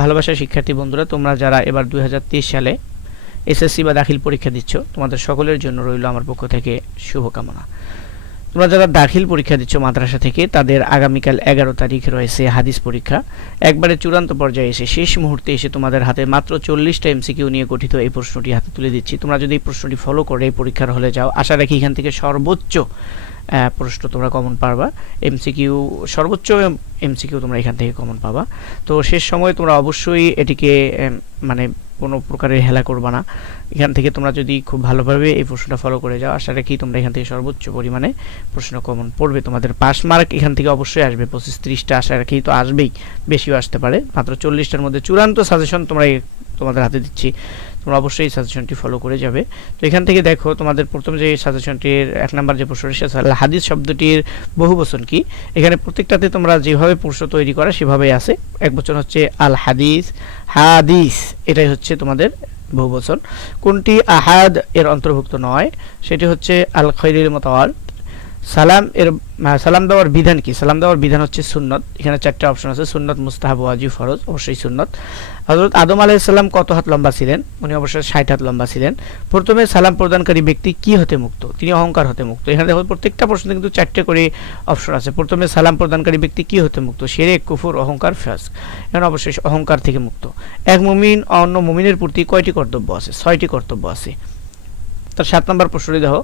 ভালোবাসার শিক্ষার্থী বন্ধুরা, তোমরা যারা এবার 2023 সালে এসএসসি বা দাখিল পরীক্ষা দিচ্ছ, তোমাদের সকলের জন্য রইল আমার পক্ষ থেকে শুভকামনা। তোমরা যারা দাখিল পরীক্ষা দিচ্ছ মাদ্রাসা থেকে, তাদের আগামীকাল 11 তারিখ রয়েছে হাদিস পরীক্ষা। একবারে চূড়ান্ত পর্যায়ে এসে শেষ মুহূর্তে এসে তোমাদের হাতে মাত্র 40টা এমসিকিউ নিয়ে গঠিত এই প্রশ্নটি হাতে তুলে দিচ্ছি। তোমরা যদি এই প্রশ্নটি ফলো করে এই পরীক্ষার হলে যাও, আশা রাখি এখান থেকে সর্বোচ্চ প্রশ্ন তোমরা কমন পাবা। এমসিকিউ সর্বোচ্চ এমসিকিউ তোমরা এখান থেকে কমন পাবা। তো শেষ সময় তোমরা অবশ্যই এটিকে মানে কোনো প্রকারের হেলা করবা না। এখান থেকে তোমরা যদি খুব ভালোভাবে এই প্রশ্নটা ফলো করে যাও, আশা রাখি তোমরা এখান থেকে সর্বোচ্চ পরিমাণে প্রশ্ন কমন পড়বে। তোমাদের পাস মার্ক এখান থেকে অবশ্যই আসবে 25-30টা, আশা রাখি তো আসবেই, বেশিও আসতে পারে। মাত্র 40টার মধ্যে চূড়ান্ত সাজেশন তোমাদের হাতে দিচ্ছি, তোমরা অবশ্যই সাজেশনটি ফলো করে যাবে। তো এখান থেকে দেখো, তোমাদের প্রথম যে সাজেশনটির 1 নম্বর যে প্রশ্নটি সেটা হলো হাদিস শব্দটির বহুবচন কি। এখানে প্রত্যেকটাতে তোমরা যেভাবে প্রশ্ন তৈরি করা সেভাবেই আছে। একবচন হচ্ছে আল হাদিস, হাদিস এটাই হচ্ছে তোমাদের বহুবচন। কোনটি আহাদ এর অন্তর্ভুক্ত নয়, সেটি হচ্ছে আল খৈরিল মুতাওয়াল। সালাম দেওয়ার বিধান কি? সালাম দেওয়ার বিধান হচ্ছে সুন্নত। এখানে 4টা অপশন আছে, সুন্নত, মুস্তাহাব, ওয়াজিব, ফরজ। অবশ্যই সুন্নত। হযরত আদম আলাইহিস সালাম কত হাত লম্বা ছিলেন? উনি অবশ্যই 60 হাত লম্বা ছিলেন। প্রথমে সালাম প্রদানকারী ব্যক্তি কি হতে মুক্ত? তিনি অহংকার হতে মুক্ত। এখানে দেখো প্রত্যেকটা প্রশ্নে কিন্তু 4টে করে অপশন আছে। প্রথমে সালাম প্রদানকারী ব্যক্তি কি হতে মুক্ত? শিরক, কুফর, অহংকার, ফাসক। এখানে অবশ্যই অহংকার থেকে মুক্ত। এক মুমিন অন্য মুমিনের প্রতি কয়টি কর্তব্য আছে? 6টি কর্তব্য আছে। তার 7 নম্বর প্রশ্নটি দেখো,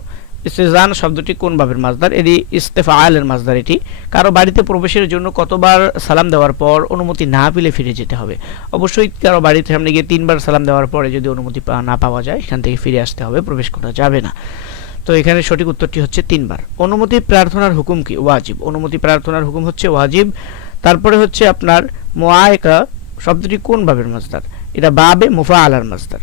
ইস্তেজান শব্দটি কোন ভাবের মাজদার? এটি ইস্তেফাআলের মাজদার। এটি কারো বাড়িতে প্রবেশের জন্য কতবার সালাম দেওয়ার পর অনুমতি না পেলে ফিরে যেতে হবে? অবশ্যই কারো বাড়িতে সামনে গিয়ে 3বার সালাম দেওয়ার পরে যদি অনুমতি না পাওয়া যায়, এখান থেকে ফিরে আসতে হবে, প্রবেশ করা যাবে না। তো এখানে সঠিক উত্তরটি হচ্ছে 3বার। অনুমতি প্রার্থনার হুকুম কি? ওয়াজিব। অনুমতি প্রার্থনার হুকুম হচ্ছে ওয়াজিব। তারপরে হচ্ছে আপনার মুআয়কা শব্দটি কোন ভাবের মাজদার? এটা বাবে মুফাআলার মাজদার।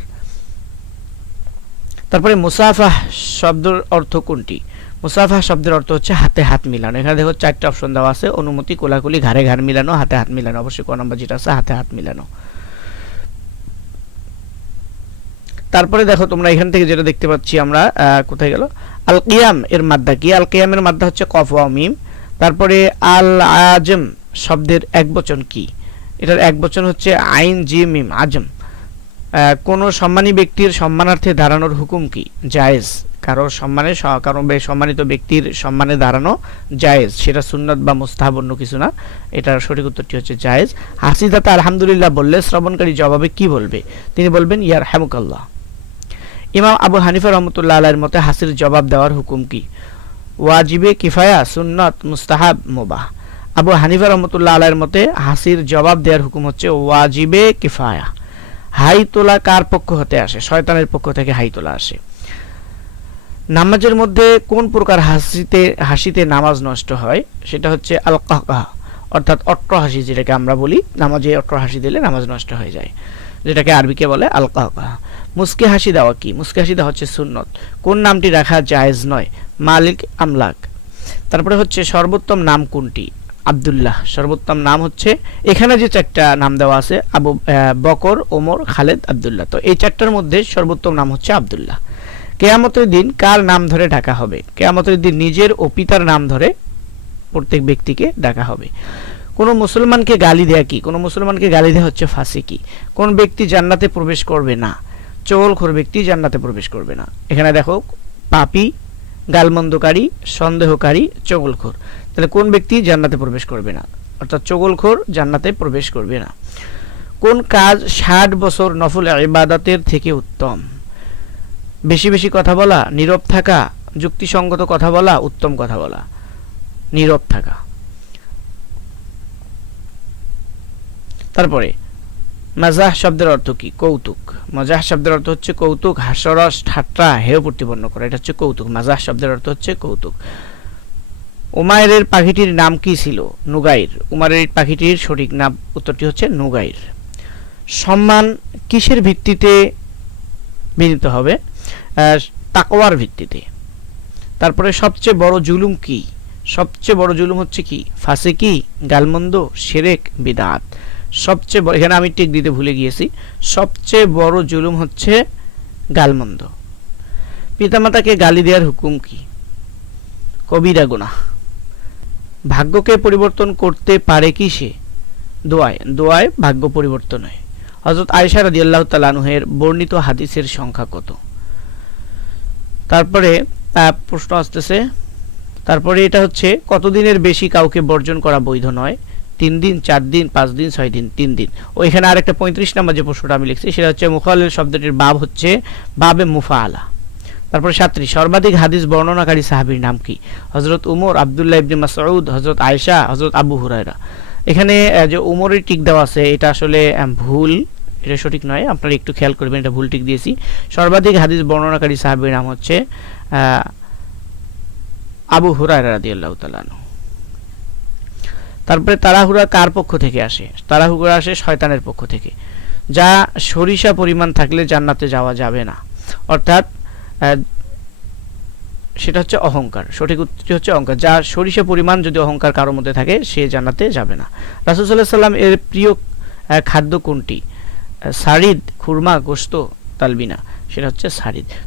তারপরে মুসাফাহ শব্দের অর্থ কোনটি? মুসাফাহ শব্দের অর্থ হচ্ছে হাতে হাত মিলানো। এখানে দেখো 4টা অপশন দেওয়া আছে, অনুমতি, কোলাকুলি, ঘাড়ে ঘাড় মিলানো, হাতে হাত মিলানো। অবশ্যই ক নম্বর যেটা আছে, হাতে হাত মিলানো। তারপরে দেখো তোমরা এখান থেকে যেটা দেখতে পাচ্ছি আমরা, কোথায় গেল? আল কিয়াম এর মাদ্দা কি? আল কিয়ামের মাদ্দা হচ্ছে কফ ওয়া মিম। তারপরে আল আজম শব্দের একবচন কি? এটার একবচন হচ্ছে আইন জিম মিম, আজম। কোন সম্মানী ব্যক্তির সম্মানার্থে দাঁড়ানোর হুকুম কি? জায়েজ। কারো সম্মানিত ব্যক্তির সম্মানে দাঁড়ানো জায়েজ, সেটা সুন্নাত বা মুস্তাহাব, অন্য কিছু না। এটার সঠিক উত্তরটি হচ্ছে জায়েজ। হাসিদাতা আলহামদুলিল্লাহ বললে শ্রবণকারী জবাবে কি বলবে? তিনি বলবেন ইয়ারহামুকাল্লাহ। ইমাম আবু হানিফা রহমতুল্লাহ আলাইহির মতে হাসির জবাব দেওয়ার হুকুম কি? ওয়াজিবে কিফায়া, সুন্নাত, মুস্তাহাব, মুবাহ। আবু হানিফা রহমতুল্লাহ আলাইহির মতে হাসির জবাব দেওয়ার হুকুম হচ্ছে ওয়াজিবে কিফায়া। হাই তোলা কার পক্ষ হতে আসে? শয়তানের পক্ষ থেকে হাই তোলা আসে। নামাজের মধ্যে কোন প্রকার হাসিতে নামাজ নষ্ট হয়? সেটা হচ্ছে আল কাহকাহ, অর্থাৎ অট্টহাসি, যেটাকে আমরা বলি নামাজে অট্টহাসি দিলে নামাজ নষ্ট হয়ে যায়, যেটাকে আরবিকে বলে আল কাহকাহ। মুস্কি হাসি দেওয়া কি? মুস্কি হাসি দেওয়া হচ্ছে সুন্নত। কোন নামটি রাখা জায়েজ নয়? মালিক, আমলাক। তারপরে হচ্ছে সর্বোত্তম নাম কোনটি? আব্দুল্লাহ। সর্বোত্তম নাম হচ্ছে, এখানে যে 4টা নাম দেওয়া আছে, আবু বকর, ওমর, খালেদ, আব্দুল্লাহ, তো এই 4টার মধ্যে সর্বোত্তম নাম হচ্ছে আব্দুল্লাহ। কিয়ামতের দিন কার নাম ধরে ডাকা হবে? কিয়ামতের দিন নিজের ও পিতার নাম ধরে প্রত্যেক ব্যক্তিকে ডাকা হবে। কোন মুসলমানকে গালি দেয়া কি? কোন মুসলমানকে গালি দেওয়া হচ্ছে ফাসিকি। কোন ব্যক্তি জান্নাতে প্রবেশ করবে না? চগলখোর ব্যক্তি জান্নাতে প্রবেশ করবে না। এখানে দেখো, পাপী, গালমন্দকারী, সন্দেহকারী, চগলখোর। তাহলে কোন ব্যক্তি জান্নাতে প্রবেশ করবে না? অর্থাৎ চগলখোর জান্নাতে প্রবেশ করবে না। কোন কাজ 60 বছর নফল ইবাদতের থেকে উত্তম? বেশি বেশি কথা বলা, নীরব থাকা, যুক্তিসঙ্গত কথা বলা, উত্তম কথা বলা। নীরব থাকা। তারপরে মাজাহ শব্দের অর্থ কি? কৌতুক। মাজাহ শব্দের অর্থ হচ্ছে কৌতুক, হাস্যরস, ঠাট্টা, হেয় প্রতিপন্ন করা, এটা হচ্ছে কৌতুক। মাজাহ শব্দের অর্থ হচ্ছে কৌতুক। উমাইরের পাখিটির নাম কি ছিল? নুগাইর। উমাইরের পাখিটির সঠিক নাম উত্তরটি হচ্ছে নুগাইর। সম্মান কিসের ভিত্তিতে বিনীত হবে? তাকওয়ার ভিত্তিতে। তারপরে সবচেয়ে বড় জুলুম কি? সবচেয়ে বড় জুলুম হচ্ছে কি? ফাসিকি, গালমন্দ, শিরক, বিদআত। সবচেয়ে বড়, এখানে আমি টিক দিতে ভুলে গিয়েছি, সবচেয়ে বড় জুলুম হচ্ছে গালমন্দ। পিতামাতাকে গালি দেওয়ার হুকুম কি? কবিরা গুনাহ। ভাগ্যকে পরিবর্তন করতে পারে কি সে? দোয়ায় ভাগ্য পরিবর্তন হয়। হযরত আয়েশা রাদিয়াল্লাহু তাআলা আনহার বর্ণিত হাদিসের সংখ্যা কত? তারপরে প্রশ্ন আসতেছে, তারপরে এটা হচ্ছে কতদিনের বেশি কাউকে বর্জন করা বৈধ নয়? 3 দিন, 4 দিন, 5 দিন, 6 দিন, 3 দিন। ওইখানে আরেকটা 35 নাম্বার যে প্রশ্নটা আমি লিখছি সেটা হচ্ছে মুখাল্লিল শব্দটির বাব হচ্ছে বাবে মুফাআলা। তারপরে 37 সর্বাধিক হাদিস বর্ণনাকারী সাহাবীর নাম কি? হযরত উমর, আব্দুল্লাহ ইবনে মাসউদ, হযরত আয়েশা, হযরত আবু হুরায়রা। এখানে যে উমরের টিক দেওয়া আছে এটা আসলে ভুল, এটা সঠিক নয়, আপনারা একটু খেয়াল করবেন, এটা ভুল টিক দিয়েছি। সর্বাধিক হাদিস বর্ণনাকারী সাহাবীর নাম হচ্ছে আবু হুরায়রা রাদিয়াল্লাহু তাআলা আনহু। তারপরে তাড়াহুড়া কার পক্ষ থেকে আসে? তাড়াহুড়া আসে শয়তানের পক্ষ থেকে, যা সরিষা পরিমাণ থাকলে জান্নাতে যাওয়া যাবে না, অর্থাৎ সেটা হচ্ছে অহংকার। সঠিক উত্তরটি হচ্ছে অহংকার। যা সরিষা পরিমাণ যদি অহংকার কারোর মধ্যে থাকে সে জান্নাতে যাবে না। রাসূল সাল্লাল্লাহু আলাইহি ওয়াসাল্লাম এর প্রিয় খাদ্য কোনটি? সারিদ, খুরমা, গোশত, তালবিনা। সেটা হচ্ছে সারিদ।